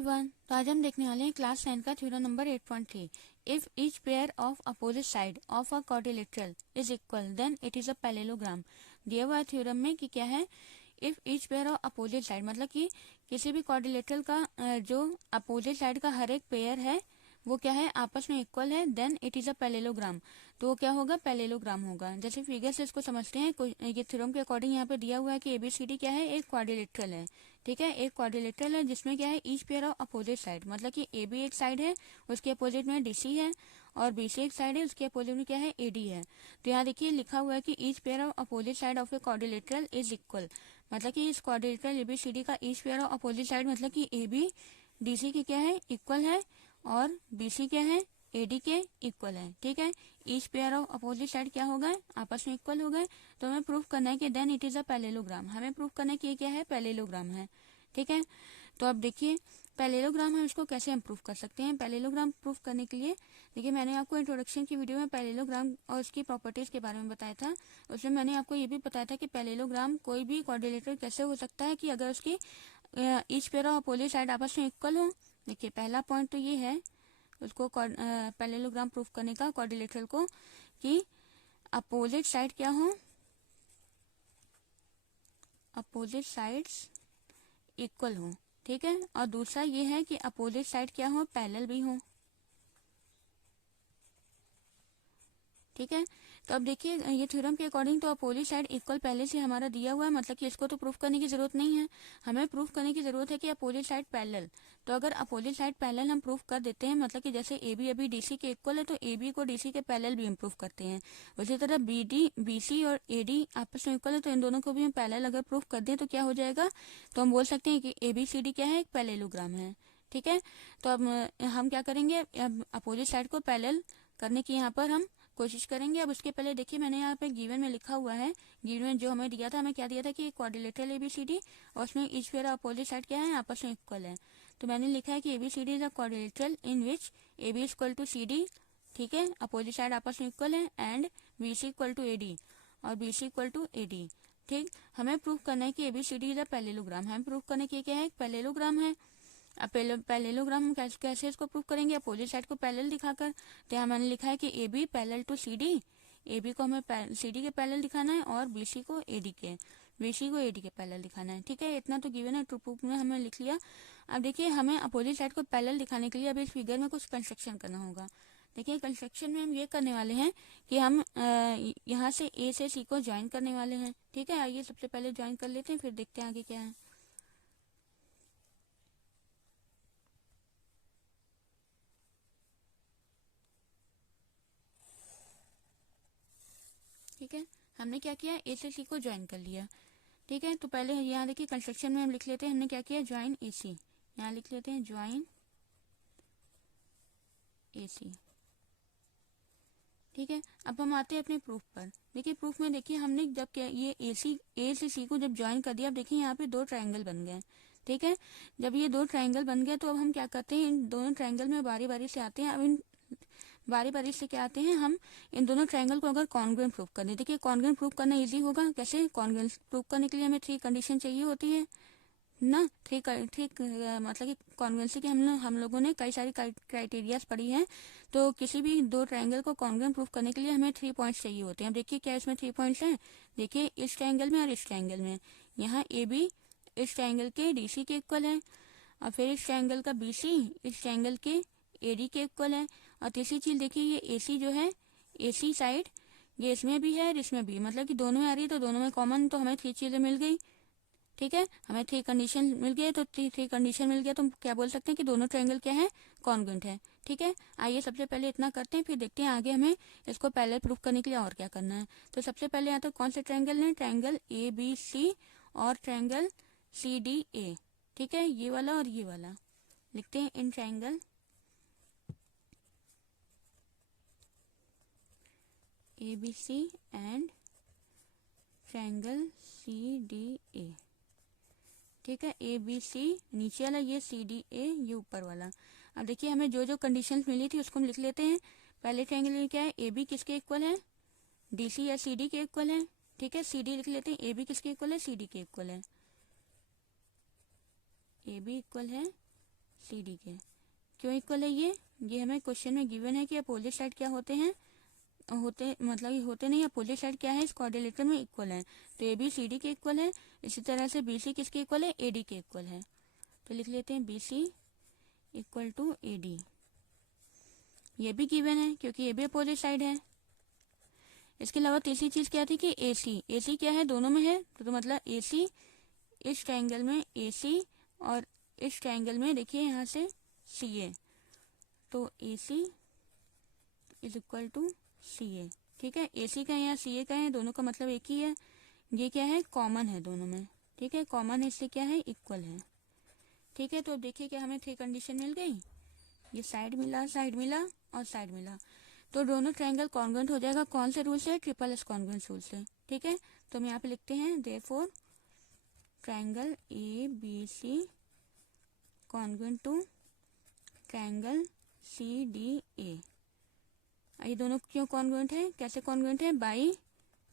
Everyone, तो आज हम देखने वाले हैं क्लास 10 का theorem number 8.3। If each pair of opposite side of a quadrilateral is equal then it is a parallelogram. दिया हुआ थ्योरम में कि क्या है, if each pair of opposite side मतलब कि किसी भी क्वाड्रिलेटरल का जो अपोजिट साइड का हर एक पेयर है वो क्या है, आपस में इक्वल है, then it is a parallelogram. तो वो क्या होगा, पैरेललोग्राम होगा। जैसे फिगर से इसको समझते हैं। ये थ्योरम के अकॉर्डिंग यहाँ पे दिया हुआ है कि एबीसीडी क्या है, एक क्वाड्रिलेटरल है। ठीक है, एक क्वाड्रिलेटरल है जिसमें क्या है, each pair of opposite side मतलब कि ए बी एक साइड है, उसके अपोजिट में डीसी है, और बीसी एक साइड है, उसके अपोजिट में क्या है, एडी है। तो यहाँ देखिए लिखा हुआ है कि each pair of opposite side of a quadrilateral is equal, मतलब कि इस क्वाड्रिलेटरल एबीसीडी का each pair of opposite side मतलब कि ए बी डीसी के क्या है, इक्वल है, और बीसी क्या है, एडी के इक्वल है। ठीक है, each pair of opposite side क्या हो गए, आपस में इक्वल हो गए। तो हमें प्रूफ करना है कि then it is a parallelogram. हमें प्रूफ करना है कि ये क्या है, पैरेललोग्राम है। ठीक है, तो अब देखिए पैरेललोग्राम हम इसको कैसे हम प्रूफ कर सकते हैं। पैरेललोग्राम प्रूफ करने के लिए देखिए, मैंने आपको इंट्रोडक्शन की वीडियो में पैरेललोग्राम और उसकी प्रॉपर्टीज के बारे में बताया था। उसमें मैंने आपको ये भी बताया था कि पैरेललोग्राम कोई भी क्वाड्रिलेटरल कैसे हो सकता है कि अगर उसकी each pair of opposite side आपस में इक्वल हो। देखिए पहला पॉइंट तो ये है उसको पैरेललोग्राम प्रूफ करने का क्वाड्रिलेटरल को, कि अपोजिट साइड क्या हो, अपोजिट साइड्स इक्वल हो। ठीक है, और दूसरा ये है कि अपोजिट साइड क्या हो, पैरेलल भी हो। ठीक है, तो अब देखिए ये थ्योरम के अकॉर्डिंग तो अपोजिट साइड इक्वल पहले से हमारा दिया हुआ है, मतलब कि इसको तो प्रूफ करने की जरूरत नहीं है। हमें प्रूफ करने की जरूरत है कि अपोजिट साइड पैरेलल। तो अगर अपोजिट साइड पैरेलल हम प्रूफ कर देते हैं, मतलब कि जैसे ए बी अभी डीसी के इक्वल है, तो ए बी को डीसी के पैरेलल भी हम प्रूफ करते हैं। उसी तरह बी डी बीसी और ए डी आपस में इक्वल है, तो इन दोनों को भी हम पैरेलल अगर प्रूफ कर दें तो क्या हो जाएगा, तो हम बोल सकते हैं कि ए बी सी डी क्या है, एक पैरेललोग्राम है। ठीक है, तो अब हम क्या करेंगे, अब अपोजिट साइड को पैरेलल करने की यहाँ पर हम कोशिश करेंगे। अब उसके पहले देखिए मैंने यहाँ पे गिवन में लिखा हुआ है, गिवन में जो हमें दिया था, हमें क्या दिया था कि क्वाड्रिलेटरल एबीसीडी और उसमें ईच पेयर अपोजिट साइड क्या है, आपस में इक्वल है। तो मैंने लिखा है कि ABCD is a quadrilateral in which A B equal to C D, ठीक है, अपोजिट साइड आपस में इक्वल है, and B C equal to A D और B C equal to A D. ठीक, हमें प्रूफ करना है कि एबीसीडी इज अ पैरेललोग्राम। हमें प्रूफ करने की क्या है, एक पैरेललोग्राम है। अब पैरेललोग्राम हम कैसे इसको प्रूफ करेंगे, अपोजिट साइड को पैरेलल दिखाकर। तो यहाँ मैंने लिखा है कि A B parallel to C D, A B को हमें सी डी के पैरेलल दिखाना है, और बी सी को ए डी के, बीसी को एडी के पैरेलल दिखाना है। ठीक है, इतना तो गिवन है, ट्रू प्रूफ में हमने लिख लिया। अब देखिए हमें अपोजिट साइड को पैरेलल दिखाने के लिए अब इस फिगर में कुछ कंस्ट्रक्शन करना होगा। देखिए कंस्ट्रक्शन में हम ये करने वाले हैं कि हम यहाँ से ए से सी को ज्वाइन करने वाले हैं। ठीक है, आइए सबसे पहले ज्वाइन कर लेते हैं, फिर देखते हैं आगे क्या है। ठीक है, हमने क्या किया, ए से सी को ज्वाइन कर लिया। ठीक है, तो पहले यहाँ देखिए कंस्ट्रक्शन में हम लिख लेते हैं, हमने क्या किया, ज्वाइन ए सी, यहाँ लिख लेते हैं ज्वाइन ए सी। ठीक है, अब हम आते हैं अपने प्रूफ पर। देखिए प्रूफ में देखिए हमने जब क्या ये ए से सी को जब ज्वाइन कर दिया, अब देखिए यहाँ पे दो ट्रायंगल बन गए। ठीक है, जब ये दो ट्रायंगल बन गए तो अब हम क्या करते हैं, इन दोनों ट्रायंगल में बारी बारी से आते हैं। अब इन बारी बारी से क्या आते हैं, हम इन दोनों ट्रायंगल को अगर कॉन्ग्रुएंट प्रूफ करने, देखिए कॉन्ग्रुएंट प्रूफ करना इजी होगा। कैसे, कॉन्ग्रुएंट प्रूफ करने के लिए हमें 3 कंडीशन चाहिए होती है ना। थ्री मतलब कि कॉन्ग्रुएंसी के हम लोगों ने कई सारी क्राइटेरियाज पढ़ी हैं। तो किसी भी दो ट्रायंगल को कॉन्ग्रुएंट प्रूफ करने के लिए हमें 3 पॉइंट्स चाहिए होते हैं। अब देखिए क्या इसमें 3 पॉइंट्स हैं, देखिए इस ट्रायंगल में और इस ट्रायंगल में। यहाँ ए बी इस ट्रायंगल के डीसी के इक्वल है, और फिर इस ट्रायंगल का बीसी इस ट्रायंगल के एडी के इक्वल है। और तीसरी चीज देखिए, ये एसी जो है, एसी साइड ये इसमें भी है और इसमें भी, मतलब कि दोनों में आ रही है, तो दोनों में कॉमन, तो हमें 3 चीजें मिल गई। ठीक है, हमें 3 कंडीशन मिल गए, तो 3 कंडीशन मिल गया तो हम क्या बोल सकते हैं कि दोनों ट्रायंगल क्या है, कॉन्ग्रुएंट है। ठीक है, आइए सबसे पहले इतना करते हैं, फिर देखते हैं आगे हमें इसको पैरेलल प्रूफ करने के लिए और क्या करना है। तो सबसे पहले यहाँ तक कौन से ट्रायंगल है, ट्रायंगल ए बी सी और ट्रायंगल सी डी ए। ठीक है, ये वाला और ये वाला लिखते हैं, in triangle A B C and triangle C D A. ठीक है, ए बी सी नीचे वाला, ये सी डी ए ये ऊपर वाला। अब देखिए हमें जो जो कंडीशंस मिली थी उसको हम लिख लेते हैं। पहले ट्रायंगल में क्या है, ए बी किसके इक्वल है, डी सी या सी डी के इक्वल है। ठीक है, सी डी लिख लेते हैं, ए बी किसके इक्वल है, सी डी के इक्वल है। ए बी इक्वल है सी डी के। क्यों इक्वल है ये हमें क्वेश्चन में गिवन है कि अपोजिट साइड क्या होते हैं, मतलब ये होते नहीं, अपोजिट साइड क्या है इस क्वाड्रिलेटरल में, इक्वल है। तो ए बी सी डी के इक्वल है। इसी तरह से बी सी किसके इक्वल है, ए डी के इक्वल है। तो लिख लेते हैं B C equal to A D. ये भी गिवन है क्योंकि ये भी अपोजिट साइड है। इसके अलावा तीसरी चीज क्या थी कि ए सी क्या है, दोनों में है। तो मतलब ए सी इस ट्रायंगल में ए सी और इस ट्रायंगल में देखिए यहाँ से सी ए, तो ए सी इज इक्वल टू सी ए। ठीक है, ए सी का है या सी ए का है, दोनों का मतलब एक ही है। ये क्या है, कॉमन है दोनों में। ठीक है, कॉमन है इसलिए क्या है, इक्वल है। ठीक है, तो अब देखिए क्या हमें 3 कंडीशन मिल गई। ये साइड मिला, साइड मिला और साइड मिला, तो दोनों ट्रायंगल कॉन्ग्रुएंट हो जाएगा। कौन से रूल से, ट्रिपल एस कॉन्ग्रुएंस रूल से। ठीक है, तो हम यहाँ पे लिखते हैं therefore triangle A B C congruent to triangle C D A. ये दोनों क्यों कॉन्ग्रुएंट है, कैसे कॉन्ग्रुएंट है, by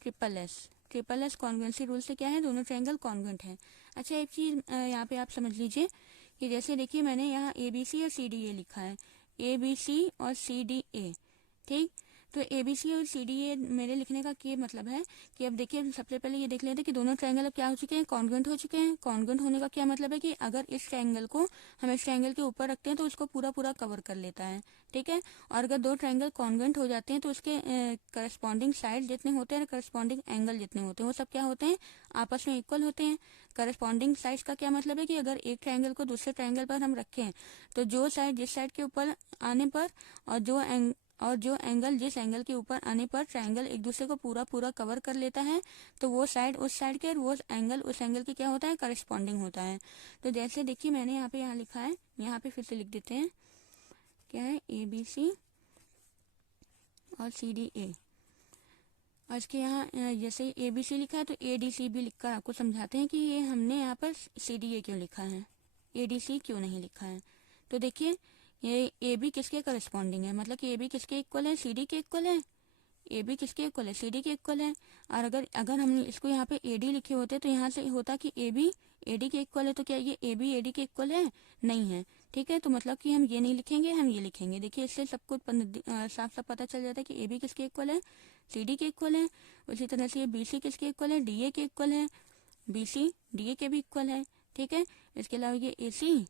triple S congruency rule से क्या है, दोनों ट्रायंगल कॉन्ग्रुएंट है। अच्छा एक चीज यहाँ पे आप समझ लीजिए कि जैसे देखिए मैंने यहाँ ए बी सी और सी डी ए लिखा है, ए बी सी और सी डी ए। ठीक, तो ए बी सी और सी डी ए मेरे लिखने का क्या मतलब है कि अब देखिए सबसे पहले ये देख लेते हैं कि दोनों ट्रायंगल अब क्या हो चुके हैं, कॉन्ग्रुएंट हो चुके हैं। कॉन्ग्रुएंट होने का क्या मतलब है कि अगर इस ट्रायंगल को हम इस ट्रायंगल के ऊपर रखते हैं तो उसको पूरा पूरा कवर कर लेता है। ठीक है, और अगर दो ट्रायंगल कॉन्ग्रुएंट हो जाते हैं तो उसके करस्पॉन्डिंग साइड जितने होते हैं, करस्पॉन्डिंग एंगल जितने होते हैं, वो सब क्या होते हैं, आपस में इक्वल होते हैं। करस्पॉन्डिंग साइड्स का क्या मतलब है कि अगर एक ट्रायंगल को दूसरे ट्रायंगल पर हम रखें तो जो साइड जिस साइड के ऊपर आने पर और जो एंगल जिस एंगल के ऊपर आने पर ट्रायंगल एक दूसरे को पूरा पूरा कवर कर लेता है, तो वो साइड उस साइड के और वो एंगल उस एंगल के क्या होता है, करस्पॉन्डिंग होता है। तो जैसे देखिए मैंने यहाँ लिखा है, यहाँ पे फिर से लिख देते हैं, क्या है, ए बी सी और सी डी ए। और इसके यहाँ जैसे ए बी सी लिखा है तो ए डी सी भी लिखकर आपको समझाते हैं कि ये हमने यहाँ पर सी डी ए क्यों लिखा है, ए डी सी क्यों नहीं लिखा है। तो देखिए ये ए बी किसके करस्पॉन्डिंग है, मतलब कि ए बी किसके इक्वल है, सी डी के इक्वल है। ए बी किसके इक्वल है, सी डी के इक्वल है। और अगर हमने इसको यहाँ पे ए डी लिखे होते तो यहाँ से होता कि ए बी ए डी के इक्वल है, तो क्या ये ए बी ए डी के इक्वल है, नहीं है। ठीक है, तो मतलब कि हम ये नहीं लिखेंगे, हम ये लिखेंगे। देखिए इससे सब कुछ साफ साफ पता चल जाता है कि ए बी किसके इक्वल है, सी डी के इक्वल है। उसी तरह से ये बी सी किसके इक्वल है, डी ए के इक्वल है, बी सी डी ए के भी इक्वल है। ठीक है, इसके अलावा ये ए सी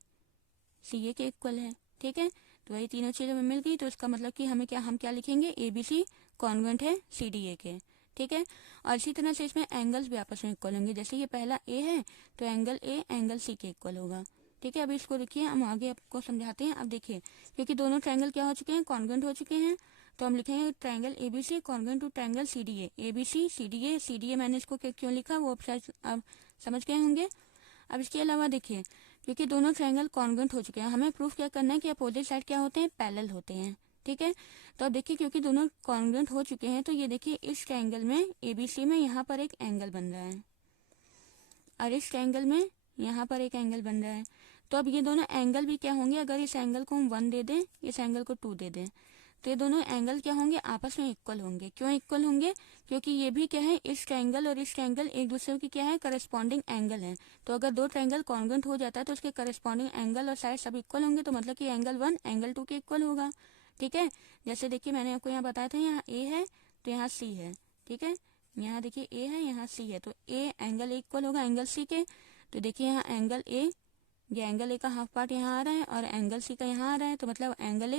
सी ए के इक्वल है। ठीक है, तो वही तीनों चीजें हमें मिल गई, तो इसका मतलब कि हम क्या लिखेंगे, ए बी सी कॉन्ग्रुएंट है सी डी ए के। ठीक है, और इसी तरह से इसमें एंगल्स भी आपस में इक्वल होंगे। जैसे ये पहला ए है तो एंगल ए एंगल सी के इक्वल होगा। ठीक है, अब इसको देखिए हम आगे आपको समझाते हैं। अब देखिए क्योंकि दोनों ट्रायंगल क्या हो चुके हैं, कॉन्ग्रुएंट हो चुके हैं, तो हम लिखेंगे triangle A B C congruent to triangle C D A. A B C C D A मैंने इसको क्यों लिखा वो आप समझ गए होंगे। अब इसके अलावा देखिए क्योंकि दोनों ट्रायंगल कॉन्ग्रुएंट हो चुके हैं, हमें प्रूफ क्या करना है कि अपोजिट साइड क्या होते हैं, पैरेलल होते हैं। ठीक है, तो अब देखिए क्योंकि दोनों कॉन्ग्रुएंट हो चुके हैं तो ये देखिए इस ट्रायंगल में एबीसी में यहाँ पर एक एंगल बन रहा है और इस ट्रायंगल में यहाँ पर एक एंगल बन रहा है। तो अब ये दोनों एंगल भी क्या होंगे, अगर इस एंगल को हम 1 दे दें, इस एंगल को 2 दे दें, तो ये दोनों एंगल क्या होंगे, आपस में इक्वल होंगे। क्यों इक्वल होंगे, क्योंकि ये भी क्या है, इस ट्रायंगल और इस ट्रायंगल एक दूसरे की क्या है, करस्पॉन्डिंग एंगल है। तो अगर दो ट्रायंगल कॉन्ग्रुएंट हो जाता है तो उसके करस्पॉन्डिंग एंगल और साइड सब इक्वल होंगे, तो मतलब कि एंगल 1 एंगल 2 के इक्वल होगा। ठीक है, जैसे देखिए मैंने आपको यहाँ बताया था, यहाँ ए है तो यहाँ सी है। ठीक है, यहाँ देखिए ए है यहाँ सी है, तो ए एंगल इक्वल होगा एंगल सी के। तो देखिए यहाँ एंगल ए, ये एंगल ए का हाफ पार्ट यहाँ आ रहा है और एंगल सी का यहाँ आ रहा है, तो मतलब एंगल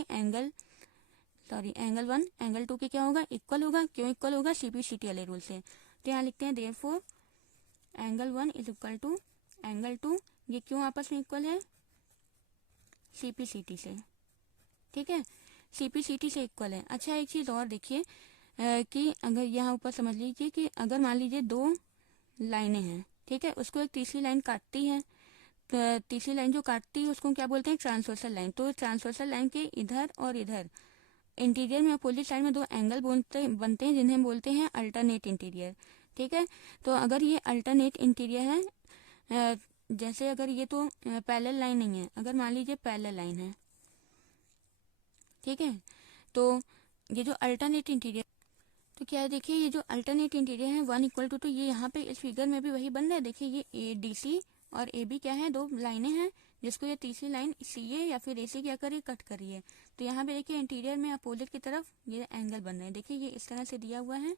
1 एंगल 2 के क्या होगा, इक्वल होगा। क्यों इक्वल होगा, सीपी सीटी वाले रूल से। तो यहाँ लिखते हैं therefore angle 1 is equal to angle 2। ये क्यों आपस में इक्वल है, सीपी सीटी से। ठीक है, सीपी सीटी से इक्वल है। अच्छा एक चीज और देखिए कि अगर यहाँ ऊपर समझ लीजिए कि अगर मान लीजिए 2 लाइनें हैं, ठीक है, उसको एक तीसरी लाइन काटती है, तो तीसरी लाइन जो काटती है उसको क्या बोलते हैं, ट्रांसवर्सल लाइन। तो ट्रांसवर्सल लाइन के इधर और इधर इंटीरियर में अपोजिट साइड में 2 एंगल बनते हैं जिन्हें बोलते हैं अल्टरनेट इंटीरियर। ठीक है, तो अगर ये अल्टरनेट इंटीरियर है, जैसे अगर ये तो पैरेलल लाइन नहीं है, अगर मान लीजिए पैरेलल लाइन है, ठीक है, तो ये जो अल्टरनेट इंटीरियर, तो क्या है देखिए ये जो अल्टरनेट इंटीरियर है 1 इक्वल टू, तो ये यहाँ पे इस फिगर में भी वही बन रहा है। देखिए ये ए डी सी और ए बी क्या है, 2 लाइनें हैं, जिसको ये तीसरी लाइन सीए या फिर एसी क्या कर रही है, कट कर रही है। तो यहाँ पे देखिए इंटीरियर में अपोजिट की तरफ ये एंगल बन रहे हैं। देखिए ये इस तरह से दिया हुआ है,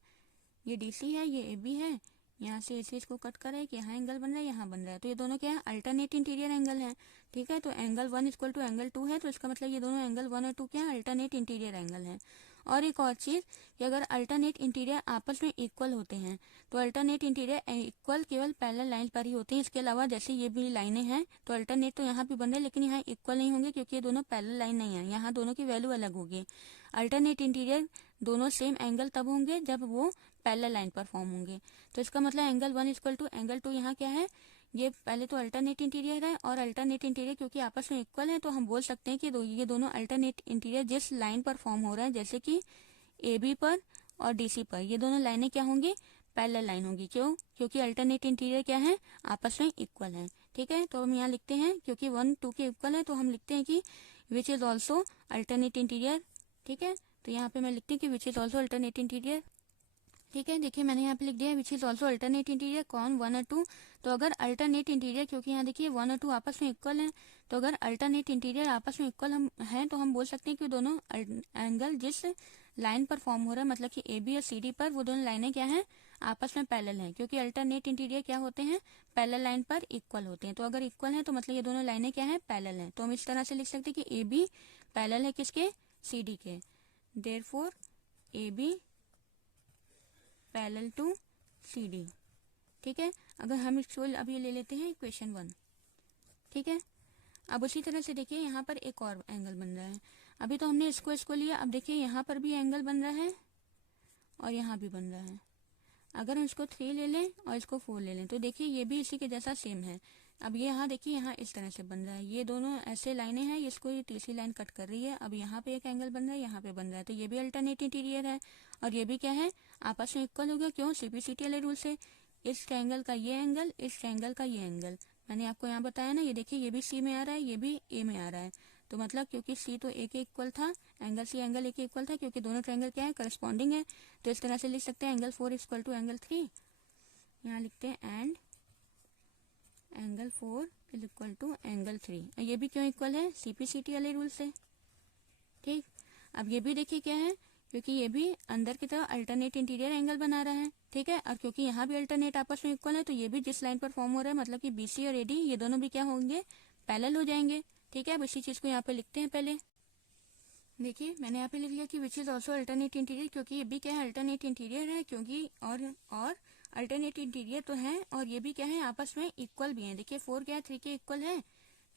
ये डीसी है, ये एबी है, यहाँ से एसी इसको कट कर रहा है कि यहाँ एंगल बन रहा है, यहाँ बन रहा है। तो ये दोनों क्या है, अल्टरनेट इंटीरियर एंगल है। ठीक है, तो एंगल 1 इक्वल टू एंगल 2 है, तो इसका मतलब ये दोनों एंगल 1 और 2 क्या है, अल्टरनेट इंटीरियर एंगल है। और एक और चीज कि अगर अल्टरनेट इंटीरियर आपस में इक्वल होते हैं तो अल्टरनेट इंटीरियर इक्वल केवल पैरेलल लाइन पर ही होते हैं। इसके अलावा जैसे ये भी लाइनें हैं तो अल्टरनेट तो यहाँ भी बन रहे हैं लेकिन यहाँ इक्वल नहीं होंगे क्योंकि ये दोनों पैरेलल लाइन नहीं है, यहाँ दोनों की वैल्यू अलग होगी। अल्टरनेट इंटीरियर दोनों सेम एंगल तब होंगे जब वो पैरेलल लाइन पर फॉर्म होंगे। तो इसका मतलब एंगल 1 इक्वल टू एंगल 2 यहाँ क्या है, ये पहले तो अल्टरनेट इंटीरियर है और अल्टरनेट इंटीरियर क्योंकि आपस में इक्वल है तो हम बोल सकते हैं कि ये दोनों अल्टरनेट इंटीरियर जिस लाइन पर फॉर्म हो रहा है, जैसे कि एबी पर और डीसी पर, ये दोनों लाइनें क्या होंगी, पैरेलल लाइन होगी। क्यों, क्योंकि अल्टरनेट इंटीरियर क्या है, आपस में इक्वल है। ठीक है, तो हम यहाँ लिखते हैं क्योंकि 1 2 के इक्वल है तो हम लिखते हैं कि which is also alternate interior. ठीक है, तो यहाँ पे मैं लिखती हूँ कि which is also alternate interior. ठीक है, देखिए मैंने यहाँ पे लिख दिया which is also alternate interior कौन, 1 और 2। तो अगर अल्टरनेट इंटीरियर, क्योंकि यहाँ देखिए 1 और 2 आपस में इक्वल हैं, तो अगर अल्टरनेट इंटीरियर आपस में इक्वल हम हैं तो हम बोल सकते हैं कि दोनों एंगल जिस लाइन पर फॉर्म हो रहा है, मतलब कि ए बी और सी डी पर, वो दोनों लाइनें क्या हैं, आपस में पैरेलल हैं। क्योंकि अल्टरनेट इंटीरियर क्या होते हैं, पैरेलल लाइन पर इक्वल होते हैं। तो अगर इक्वल है तो मतलब ये दोनों लाइनें क्या है, पैरेलल हैं। तो हम इस तरह से लिख सकते हैं कि ए बी पैरेलल है किसके, सी डी के। Therefore A B parallel to C D. ठीक है, अगर हम इसको अभी ले लेते हैं इक्वेशन 1। ठीक है, अब उसी तरह से देखिए यहाँ पर एक और एंगल बन रहा है। अभी तो हमने इसको लिया, अब देखिए यहाँ पर भी एंगल बन रहा है और यहाँ भी बन रहा है। अगर हम इसको 3 ले लें और इसको 4 ले लें तो देखिए ये भी इसी के जैसा सेम है। अब ये यहाँ देखिए यहाँ इस तरह से बन रहा है, ये दोनों ऐसे लाइनें हैं, इसको ये तीसरी लाइन कट कर रही है। अब यहाँ पे एक एंगल बन रहा है, यहाँ पे बन रहा है, तो ये भी अल्टरनेट इंटीरियर है और ये भी क्या है, आपस में इक्वल हो गया। क्यों, सीपीसीटी वाले रूल से। इस ट्रायंगल का ये एंगल, इस ट्रायंगल का ये एंगल, मैंने आपको यहाँ बताया ना, ये देखिए ये भी सी में आ रहा है, ये भी ए में आ रहा है। तो मतलब क्योंकि सी तो ए के इक्वल था, एंगल सी एंगल ए के इक्वल था, क्योंकि दोनों ट्रायंगल क्या है, करस्पॉन्डिंग है। तो इस तरह से लिख सकते हैं एंगल 4 इक्वल टू एंगल 3। यहाँ लिखते हैं and angle 4 is equal to angle 3। ये भी क्यों इक्वल है, सीपीसीटी वाले रूल से। ठीक, अब ये भी देखिए क्या है, क्योंकि ये भी अंदर की तरफ अल्टरनेट इंटीरियर एंगल बना रहा है। ठीक है, और क्योंकि यहाँ भी अल्टरनेट आपस में इक्वल है तो ये भी जिस लाइन पर फॉर्म हो रहा है, मतलब कि बीसी और एडी, ये दोनों भी क्या होंगे, पैरेलल हो जाएंगे। ठीक है, अब इसी चीज को यहाँ पे लिखते हैं। पहले देखिए मैंने यहाँ पे लिख लिया कि which is also alternate interior, क्योंकि ये भी क्या है, अल्टरनेट इंटीरियर है। क्योंकि और अल्टरनेट इंटीरियर तो है और ये भी क्या है, आपस में इक्वल भी है। देखिए 4 क्या है, 3 के इक्वल है।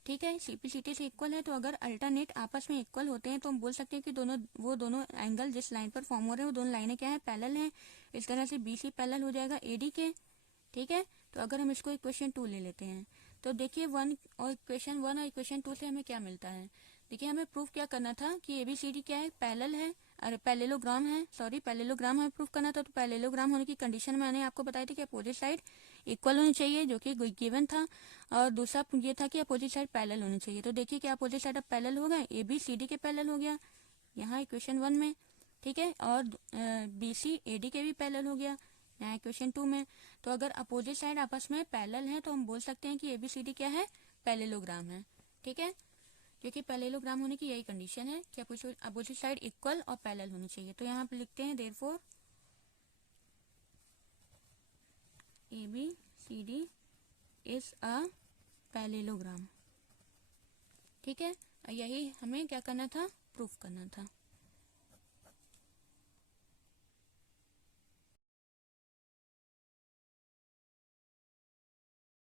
ठीक है, सीपीसीटी से इक्वल है। तो अगर अल्टरनेट आपस में इक्वल होते हैं तो हम बोल सकते हैं कि वो दोनों एंगल जिस लाइन पर फॉर्म हो रहे हैं वो दोनों लाइनें क्या है, पैरेलल हैं। इस तरह से बीसी पैरेलल हो जाएगा एडी के। ठीक है, तो अगर हम इसको इक्वेशन 2 ले लेते हैं तो देखिए इक्वेशन 1 और इक्वेशन 2 से हमें क्या मिलता है। देखिए हमें प्रूफ क्या करना था कि एबीसीडी क्या है, पैरेलल है, अरे पैरेललोग्राम है, सॉरी पैरेललोग्राम हमें प्रूफ करना था। तो पैरेललोग्राम होने की कंडीशन मैंने आपको बताई थी कि अपोजिट साइड इक्वल होनी चाहिए, जो कि गिवन था। और दूसरा ये था कि अपोजिट साइड पैरेलल होनी चाहिए। तो देखिए क्या अपोजिट साइड अब पैरेलल हो गए, ए बी सी डी के पैरेलल हो गया यहाँ इक्वेशन 1 में। ठीक है, और बी सी ए डी के भी पैरेलल हो गया यहाँ इक्वेशन 2 में। तो अगर अपोजिट साइड आपस में पैरेलल है तो हम बोल सकते हैं कि एबीसीडी क्या है, पैरेललोग्राम है। ठीक है, क्योंकि पैरेललोग्राम होने की यही कंडीशन है कि अपोजिट साइड इक्वल और पैरेलल होनी चाहिए। तो यहाँ पे लिखते हैं therefore ABCD is a parallelogram. ठीक है, यही हमें क्या करना था, प्रूफ करना था।